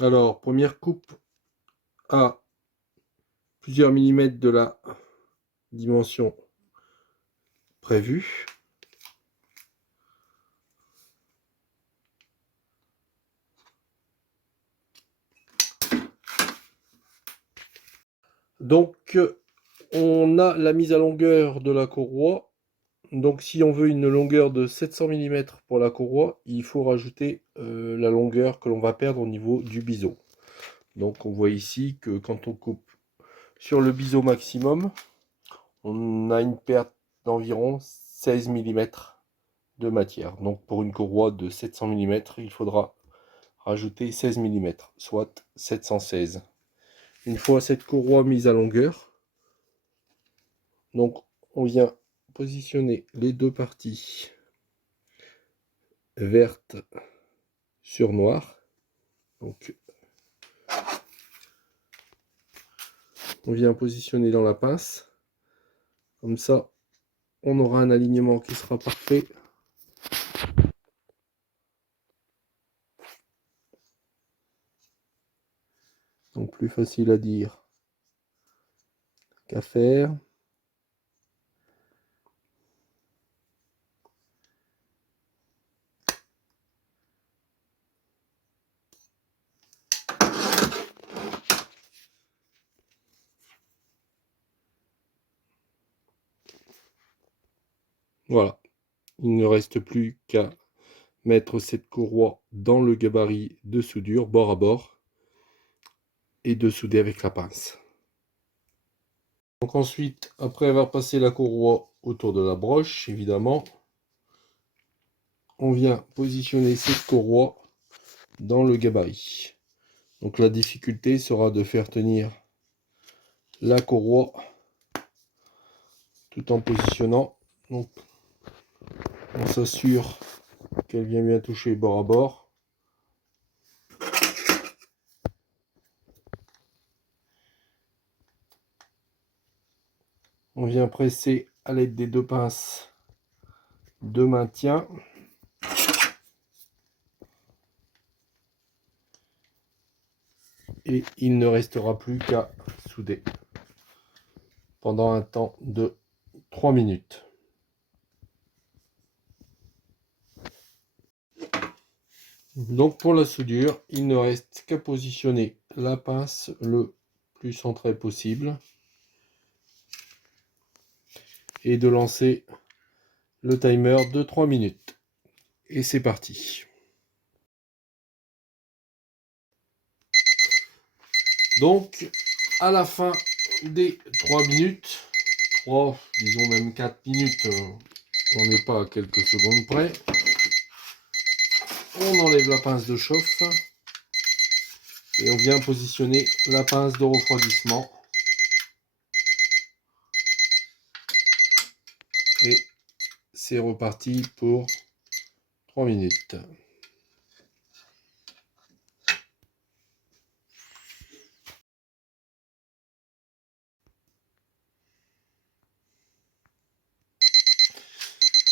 Alors, première coupe à plusieurs millimètres de la dimension prévue. Donc, on a la mise à longueur de la courroie. Donc, si on veut une longueur de 700 millimètres pour la courroie, il faut rajouter la longueur que l'on va perdre au niveau du biseau. Donc, on voit ici que quand on coupe sur le biseau maximum, on a une perte d'environ 16 millimètres de matière. Donc, pour une courroie de 700 millimètres, il faudra rajouter 16 millimètres, soit 716. Une fois cette courroie mise à longueur, donc on vient positionner les deux parties vertes sur noir. Donc on vient positionner dans la pince. Comme ça, on aura un alignement qui sera parfait. Donc plus facile à dire qu'à faire. Voilà, il ne reste plus qu'à mettre cette courroie dans le gabarit de soudure bord à bord et de souder avec la pince. Donc ensuite, après avoir passé la courroie autour de la broche, évidemment, on vient positionner cette courroie dans le gabarit. Donc la difficulté sera de faire tenir la courroie tout en positionnant. Donc on s'assure qu'elle vient bien toucher bord à bord. On vient presser à l'aide des deux pinces de maintien. Et il ne restera plus qu'à souder pendant un temps de 3 minutes. Donc pour la soudure, il ne reste qu'à positionner la pince le plus centré possible et de lancer le timer de 3 minutes. Et c'est parti. Donc à la fin des 3 minutes, 3, disons même 4 minutes, on n'est pas à quelques secondes près, on enlève la pince de chauffe et on vient positionner la pince de refroidissement. Et c'est reparti pour 3 minutes.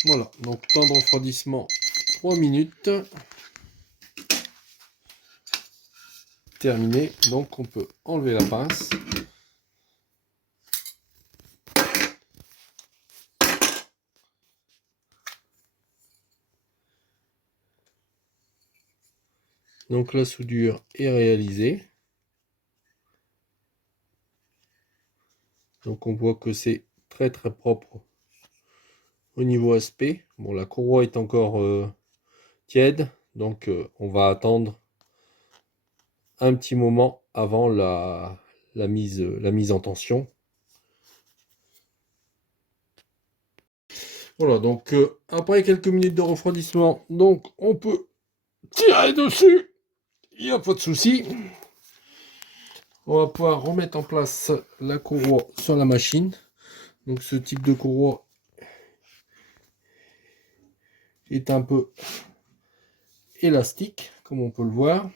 Voilà, donc temps de refroidissement 3 minutes. Terminé, donc on peut enlever la pince. Donc la soudure est réalisée. Donc on voit que c'est très propre au niveau aspect. Bon, la courroie est encore tiède, donc on va attendre un petit moment avant la mise en tension. Voilà, donc après quelques minutes de refroidissement, donc on peut tirer dessus, il n'y a pas de souci. On va pouvoir remettre en place la courroie sur la machine. Donc ce type de courroie est un peu élastique, comme on peut le voir.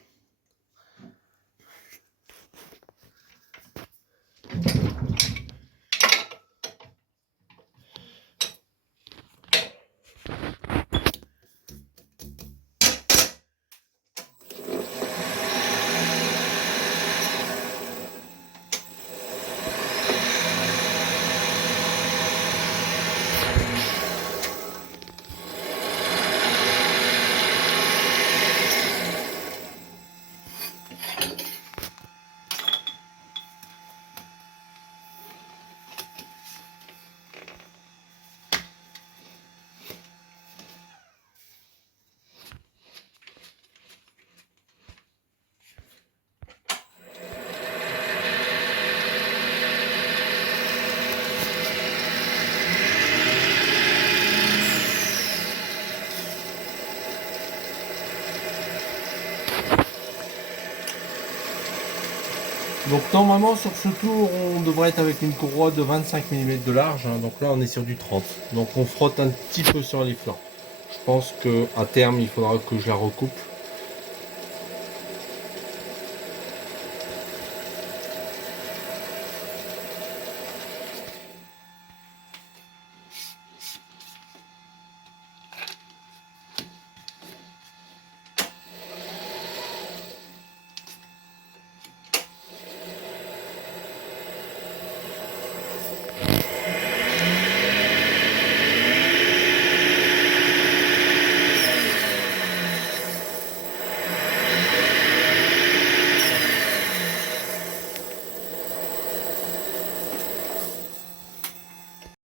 Donc normalement sur ce tour on devrait être avec une courroie de 25 mm de large, hein. Donc là on est sur du 30. Donc on frotte un petit peu sur les flancs. Je pense qu'à terme il faudra que je la recoupe